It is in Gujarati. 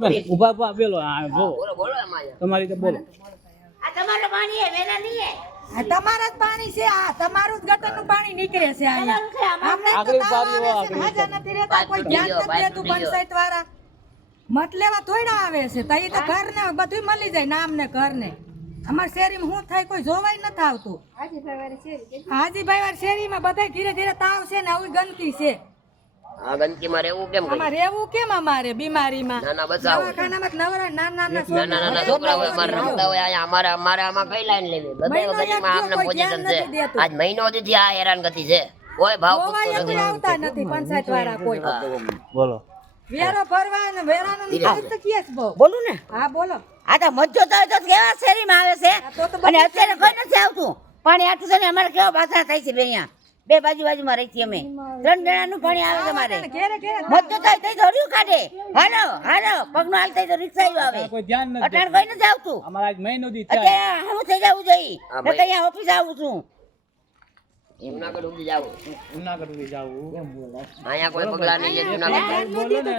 બેન ઊભા ઊભા બેલો આ બોલો. તમારી રીતે બોલો. આ તમારું પાણી હે વેલા નહીં હે તમારા જ પાણી છે આ તમારું જ ગટરનું પાણી નીકળે છે નથી રહેતા, કોઈ ધ્યાન નથી પંચાયત વાળા. મત લેવા થોડા આવે છે તો એ તો ઘર ને બધું મળી જાય નામ ને ઘર ને અમાર શેરીમાં શું થાય કોઈ જોવાય નથી આવતું. હાજીભાઈ વાળી શેરીમાં બધા ધીરે ધીરે તાવ છે ને આવી ગંદકી છે. આ ગંદકીમાં રહેવું કેમ રહેવું કેમ અમારે બીમારીમાં? ના ના બચાવો. દવાખાનામાં નવરા નાના નાના નાના નાના છોકરા હોય અમારે રમતા હોય અહીંયા અમારે અમારે આમાં કઈ લાઈન લેવી? બધા મહિનો ગલીમાં આમને પોઝિશન છે. આજ મહિનો સુધી આ હેરાનગતિ છે. કોઈ ભાવ જોવાય પૂછતો કોઈ નથી. આવતા નથી પંચાયત વાળા કોઈ. બોલો. વેરો ને વેરાનો નિકાલ તો ક્યાં બહુ. બોલું ને? હા બોલો. આ તો મજ્જો તો તો કેવા શેરીમાં આવે છે? અને અત્યારે કોઈ નથી આવતું. પણ આટલું છે ને અમારે કેવા પાછા થાય છે બે અહીંયા? બે બાજુ બાજુમાં રહી છીએ અમે. ત્રણ જણાનું પાણી આવે ઘેરે ઘેરે. થાય તઈ ધોર્યું કાઢે. હાલો હાલો પગનું હાલ થાય તો રિક્ષા આવે. કોઈ ધ્યાન નથી અટાણ કોઈ નથી આવતું. અમારા આજ મહિનો દી થયા. અત્યારે હું થઈ જવું જોઈએ હા, નકર અહીંયા ઓફિસ આવું છું. જુનાગઢ જાવ જુનાગઢ જાવું અહીંયા કોઈ પગલા નહીં જુનાગઢ. બોલો ને.